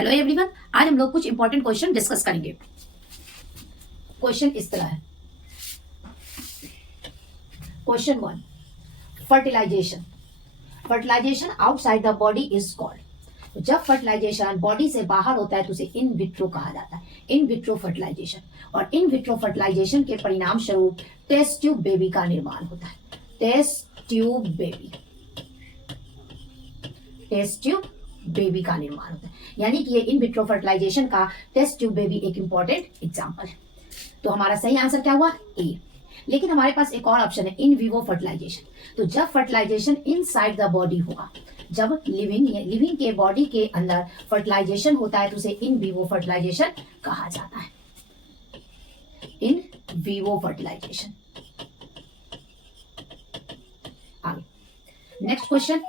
Hello everyone, आज हम लोग कुछ इंपॉर्टेंट क्वेश्चन डिस्कस करेंगे। क्वेश्चन इस तरह है। Question 1, fertilization. Fertilization outside the body is called. जब फर्टिलाइजेशन बॉडी से बाहर होता है तो उसे इन विट्रो कहा जाता है, इन विट्रो फर्टिलाइजेशन। और इन विट्रो फर्टिलाइजेशन के परिणाम स्वरूप टेस्ट ट्यूब बेबी का निर्माण होता है। Test tube baby, test tube baby का निर्माण होता है। यानी कि ये इन विट्रो फर्टिलाइजेशन का टेस्ट ट्यूब बेबी एक इंपॉर्टेंट एग्जांपल है। तो हमारा सही आंसर क्या हुआ? ए। लेकिन हमारे पास एक और ऑप्शन है, इन विवो फर्टिलाइजेशन। तो जब फर्टिलाइजेशन इनसाइड द बॉडी होगा, जब लिविंग के बॉडी के अंदर फर्टिलाइजेशन होता है तो उसे इन विवो फर्टिलाइजेशन कहा जाता है। In vivo fertilization. आगे next question,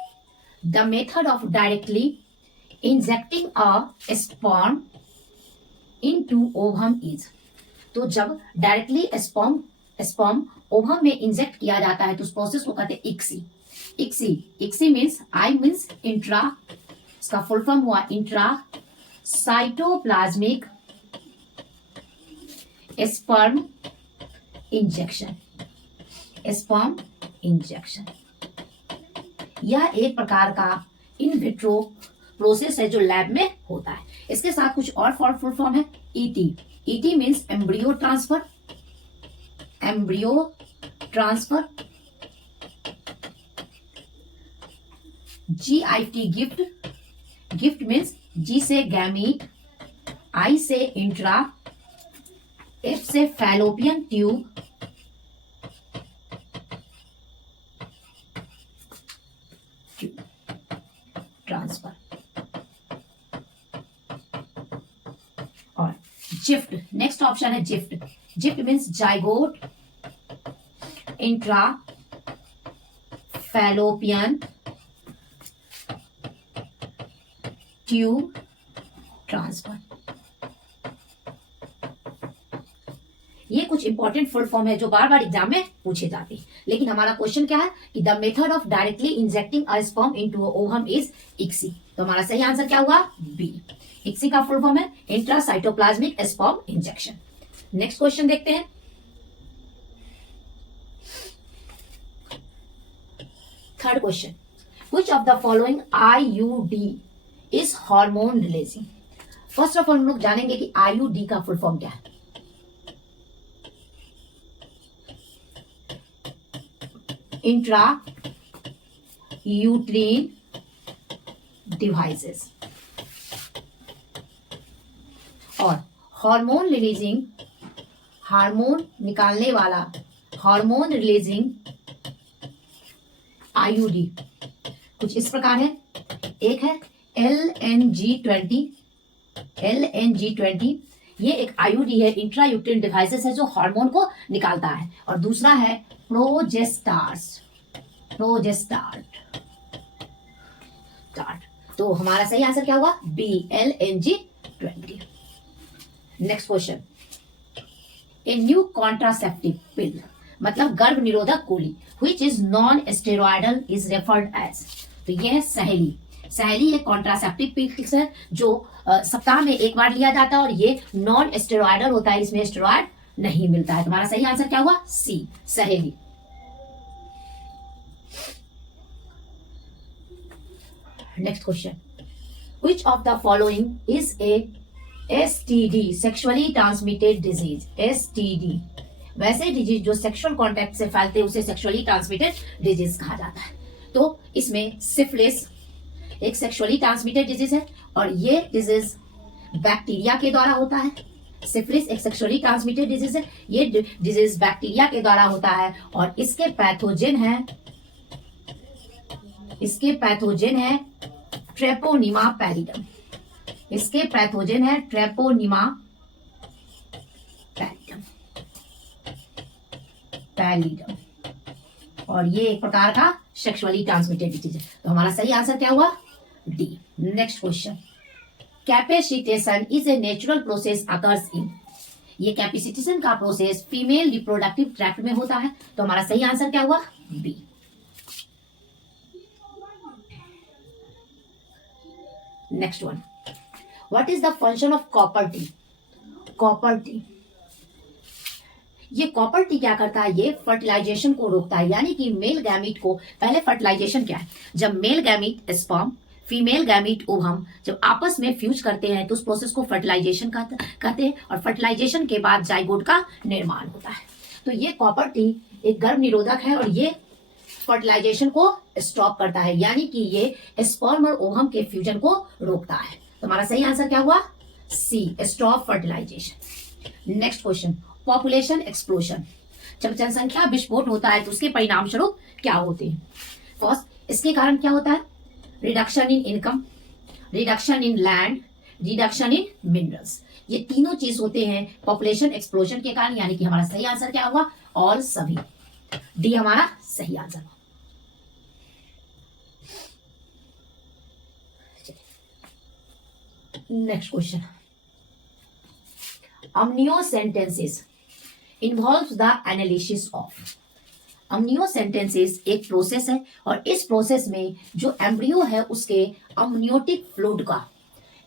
the method of directly injecting a sperm into ovum is. तो जब डायरेक्टली स्पर्म ओवम में इंजेक्ट किया जाता है तो उस प्रोसेस को कहते हैं ICSI. ICSI means, I means intra, इसका फुल फॉर्म हुआ intra cytoplasmic sperm injection. Sperm injection यह एक प्रकार का इन विट्रो प्रोसेस है जो लैब में होता है। इसके साथ कुछ और फुल फॉर्म है ET. ET means embryo transfer, embryo transfer. GIT GIFT, GIFT means G से गैमीट, आई से इंट्रा, एफ से फैलोपियन ट्यूब, ट्रांसफर। और जिफ्ट, नेक्स्ट ऑप्शन है ZIFT. ZIFT means zygote, intra fallopian tube, transfer. ये कुछ important full form है जो बार बार exam में पूछे जाते हैं। लेकिन हमारा क्वेश्चन क्या है कि the method of directly injecting a sperm into a ovum is ICSI. तो हमारा सही आंसर क्या हुआ? बी। इक्सी का फुल फॉर्म है intracytoplasmic sperm injection. Next question देखते हैं। Third question, which of the following IUD is hormone releasing. First of all हम लोग जानेंगे कि आईयूडी का फुल फॉर्म क्या है। Intra uterine devices. और हार्मोन रिलीजिंग, हार्मोन निकालने वाला, हार्मोन रिलीजिंग आईयूडी कुछ इस प्रकार है। एक है LNG20, LNG20 ये एक आईयूडी है, इंट्रा यूट्रीन डिवाइसेस है जो हार्मोन को निकालता है। और दूसरा है प्रोजेस्टार्स, प्रोजेस्टार्ट। तो हमारा सही आंसर क्या हुआ? B, LNG20। Next question, a new contraceptive pill मतलब गर्भ निरोधक गोली which is non steroidal is referred as. तो ये है सहेली। सहेली एक कॉन्ट्रासेप्टिव पिल है जो सप्ताह में एक बार लिया जाता है और ये नॉन स्टेरॉयडल होता है, इसमें स्टेरॉयड नहीं मिलता है। तुम्हारा सही आंसर क्या हुआ? सी, सहेली। Next question, which of the following is a STD, sexually transmitted disease. STD वैसे डिजीज जो सेक्सुअल कांटेक्ट से फैलते हैं उसे सेक्सुअली ट्रांसमिटेड डिजीज कहा जाता है। तो इसमें सिफिलिस एक सेक्सुअली ट्रांसमिटेड डिजीज है और ये डिजीज बैक्टीरिया के द्वारा होता है। सिफिलिस एक सेक्सुअली ट्रांसमिटेड डिजीज है, ये डिजीज बैक्टीरिया के द्वारा होता है और इसके पैथोजन है ट्रेपोनिमा पैलिडम। इसके पैथोजन है ट्रेपोनिमा पैलिडम और ये एक प्रकार का सेक्सुअली ट्रांसमिटेड डिजीज है। तो हमारा सही आंसर क्या हुआ? D. Next question, capacitation is a natural process occurs in. ये कैपेसिटेशन का प्रोसेस फीमेल रिप्रोडक्टिव ट्रैक्ट में होता है। तो हमारा सही आंसर क्या हुआ? B. Next one, what is the function of copper T? Copper T, ये कॉपर टी क्या करता है? ये फर्टिलाइजेशन को रोकता है, यानी कि मेल गैमीट को, पहले फर्टिलाइजेशन क्या है? जब male gamete sperm, female gamete ovum जब आपस में फ्यूज करते हैं तो उस प्रोसेस को फर्टिलाइजेशन कहते हैं, और फर्टिलाइजेशन के बाद जाइगोट का निर्माण होता है। तो ये कॉपर टी एक गर्भ निरोधक है और ये फर्टिलाइजेशन को स्टॉप करता है, यानी कि ये स्पर्म और ओवम के फ्यूजन को रोकता है। तो हमारा सही आंसर क्या हुआ? C, stop fertilization. Next question, population explosion. जब जनसंख्या विस्फोट होता है तो उसके परिणाम स्वरूप क्या होते हैं? फर्स्ट, इसके कारण क्या होता है? Reduction in income, reduction in land, reduction in minerals. ये तीनों चीज होते हैं पॉपुलेशन एक्सप्लोजन के कारण, यानी कि हमारा सही आंसर क्या हुआ? और सभी, डी हमारा सही answer. Next question, amniocentesis involves the analysis of। amniocentesis एक प्रोसेस है और इस प्रोसेस में जो एम्ब्रियो है उसके अमनियोटिक फ्लूइड का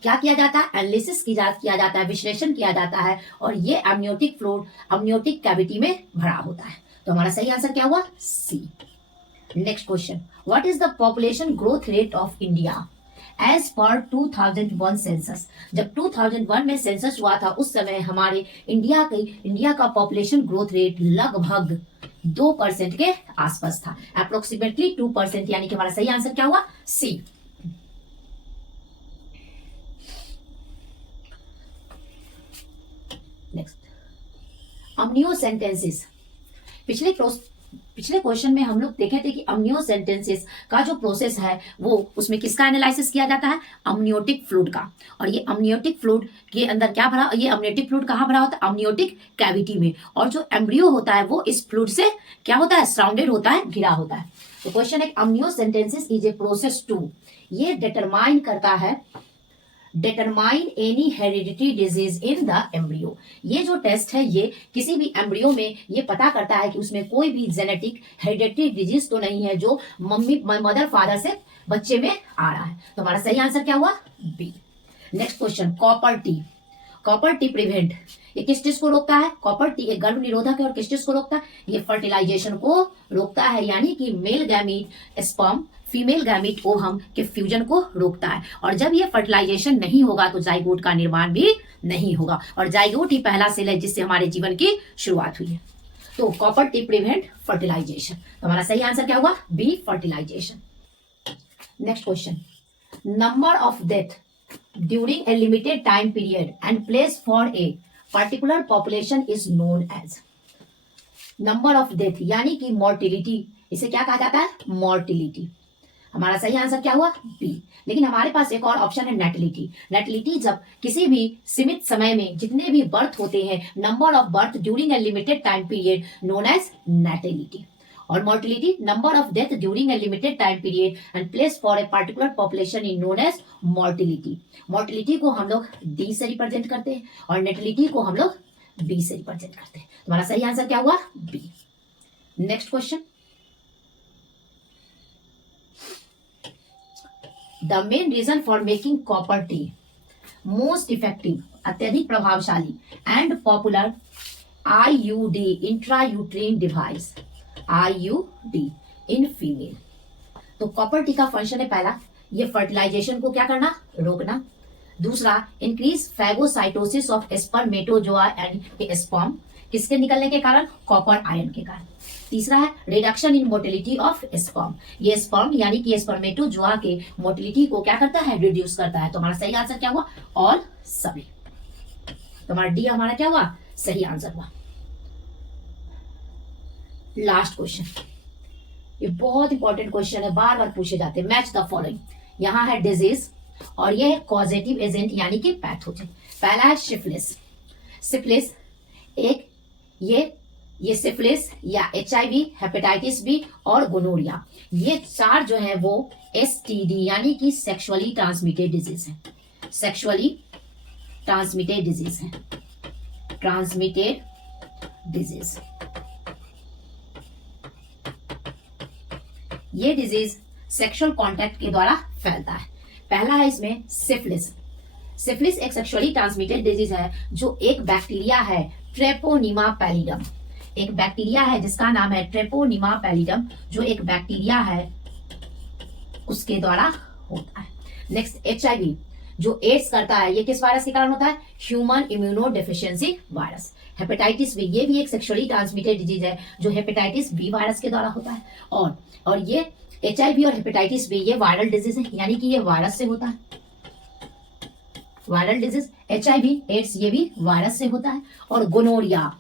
क्या किया जाता है? एनालिसिस किया जाता है, विश्लेषण किया जाता है, और ये अमनियोटिक फ्लूइड अमनियोटिक कैविटी में भरा होता है। तो हमारा सही आंसर क्या हुआ? C. Next question, what is the population growth rate of India as per 2001 census? जब 2001 में सेंसस हुआ था उस समय हमारे इंडिया का पॉपुलेशन ग्रोथ रेट लगभग 2% के आसपास था, अप्रोक्सीमेटली 2%, यानी कि हमारा सही आंसर क्या हुआ? सी। नेक्स्ट, अम्नियोसेंटेंसिस। पिछले क्वेश्चन में हम लोग देखे थे कि अम्नियोसेंटेंसिस का जो प्रोसेस है वो उसमें किसका एनालिसिस किया जाता है? अम्नियोटिक फ्लूइड का। और ये अम्नियोटिक फ्लूइड के अंदर क्या भरा? ये अम्नियोटिक फ्लूइड कहाँ भरा होता है? अम्नियोटिक कैविटी में। और जो एम्ब्रियो होता है वो इस फ्लूइड से क्या होता है? सराउंडेड होता है, घिरा होता है। तो क्वेश्चन है, अम्नियोसेंटेंसिस इज ए प्रोसेस टू, ये डिटरमाइन करता है, determine any heredity disease in the embryo. ये जो टेस्ट है ये किसी भी एम्ब्रियो में ये पता करता है कि उसमें कोई भी जेनेटिक हेरिडिटी डिजीज तो नहीं है जो मदर फादर से बच्चे में आ रहा है। तो हमारा सही आंसर क्या हुआ? B. Next question, copper T. Copper T prevent, ये किस चीज को रोकता है? कॉपर टी एक गर्भ निरोधक है और किस चीज को रोकता है? ये फर्टिलाइजेशन को रोकता है, यानी कि male gamete sperm female gamete ovum के फ्यूजन को रोकता है। और जब ये फर्टिलाइजेशन नहीं होगा तो जाइगोट का निर्माण भी नहीं होगा, और जाइगोट ही पहला सेल है जिससे हमारे जीवन की शुरुआत हुई है। तो कॉपर टी प्रिवेंट फर्टिलाइजेशन। तो हमारा सही आंसर क्या हुआ? B, fertilization. Next question, number of death during a limited time period and place for a particular population is known as. Number of death यानी कि मॉर्टिलिटी, इसे क्या कहा जाता है? मॉर्टिलिटी। हमारा सही आंसर क्या हुआ? बी। लेकिन हमारे पास एक और ऑप्शन है, नेटिलिटी। नेटिलिटी जब किसी भी सीमित समय में जितने भी बर्थ होते हैं, number of birth during a limited time period known as natality. और mortality, number of death during a limited time period and place for a particular population in known as mortality. Mortality को हम लोग D से represent करते हैं और नेटिलिटी को हम लोग बी से रिप्रेजेंट करते हैं। तुम्हारा सही आंसर क्या हुआ? B. Next question, the main reason for making copper T most effective, अत्यधिक प्रभावशाली and popular IUD intrauterine device, IUD in female. तो कॉपर टी का फंक्शन है, पहला ये फर्टिलाइजेशन को क्या करना? रोकना। दूसरा, increase phagocytosis of spermatozoa and sperm, किसके निकलने के कारण? कॉपर आयन के कारण। तीसरा है reduction in motility of sperm, ये स्पर्म यानी कि स्पर्मेटोजोआ के मोटिलिटी को क्या करता है? रिड्यूस करता है। तो हमारा सही आंसर क्या हुआ? और सभी। तो हमारा डी हमारा क्या हुआ? सही आंसर हुआ। लास्ट क्वेश्चन, ये बहुत इंपॉर्टेंट क्वेश्चन है, बार बार पूछे जाते हैं। मैच द फॉलोइंग, यहाँ है डिजीज और ये है कॉजेटिव एजेंट यानी कि पैथोजन। पहला है सिफिलिस। सिफिलिस एक ये सिफिलिस या HIV, हेपेटाइटिस बी और गोनोरिया, ये चार जो है वो STD यानी कि सेक्सुअली ट्रांसमिटेड डिजीज है। सेक्सुअली ट्रांसमिटेड डिजीज है, ट्रांसमिटेड डिजीज। ये डिजीज सेक्सुअल कांटेक्ट के द्वारा फैलता है। पहला है इसमें सिफिलिस। सिफिलिस एक सेक्सुअली ट्रांसमिटेड डिजीज है जो एक बैक्टीरिया है ट्रेपोनिमा पैलिडम। एक बैक्टीरिया है जिसका नाम है ट्रेपोनिमा पैलिडम, जो एक बैक्टीरिया है उसके द्वारा होता है। नेक्स्ट HIV, जो एड्स करता है, ये किस वायरस के कारण होता है? Human immunodeficiency virus. Hepatitis B, ये भी एक सेक्सुअली ट्रांसमिटेड डिजीज है जो हेपेटाइटिस बी वायरस के द्वारा होता है। और ये HIV और हेपेटाइटिस बी ये वायरल डिजीज है, यानी कि ये वायरस से होता है। वायरल डिजीज HIV, एड्स ये भी वायरस से होता है। और गोनोरिया,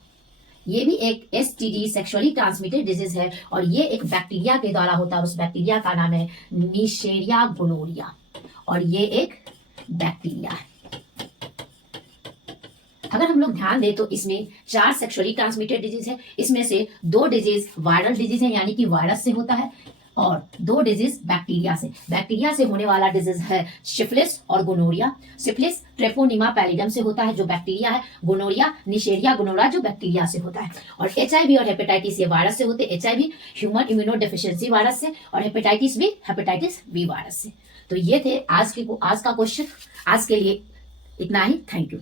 ये भी एक STD सेक्सुअली ट्रांसमिटेड डिजीज है और ये एक बैक्टीरिया के द्वारा होता है। उस बैक्टीरिया का नाम है नीशेरिया गोनोरिया और ये एक बैक्टीरिया है। अगर हम लोग ध्यान दें तो इसमें 4 सेक्सुअली ट्रांसमिटेड डिजीज है। इसमें से 2 डिजीज वायरल डिजीज है, यानी कि वायरस से होता है, और 2 डिजीज बैक्टीरिया से। बैक्टीरिया से होने वाला डिजीज है सिफिलिस और गोनोरिया। सिफिलिस ट्रेपोनिमा पैलिडम से होता है जो बैक्टीरिया है, गोनोरिया निशेरिया गोनोरा जो बैक्टीरिया से होता है। और HIV और हेपेटाइटिस ये वायरस से होते हैं। HIV human immunodeficiency virus से और हेपेटाइटिस बी वायरस से। तो ये थे आज का क्वेश्चन। आज के लिए इतना ही। Thank you.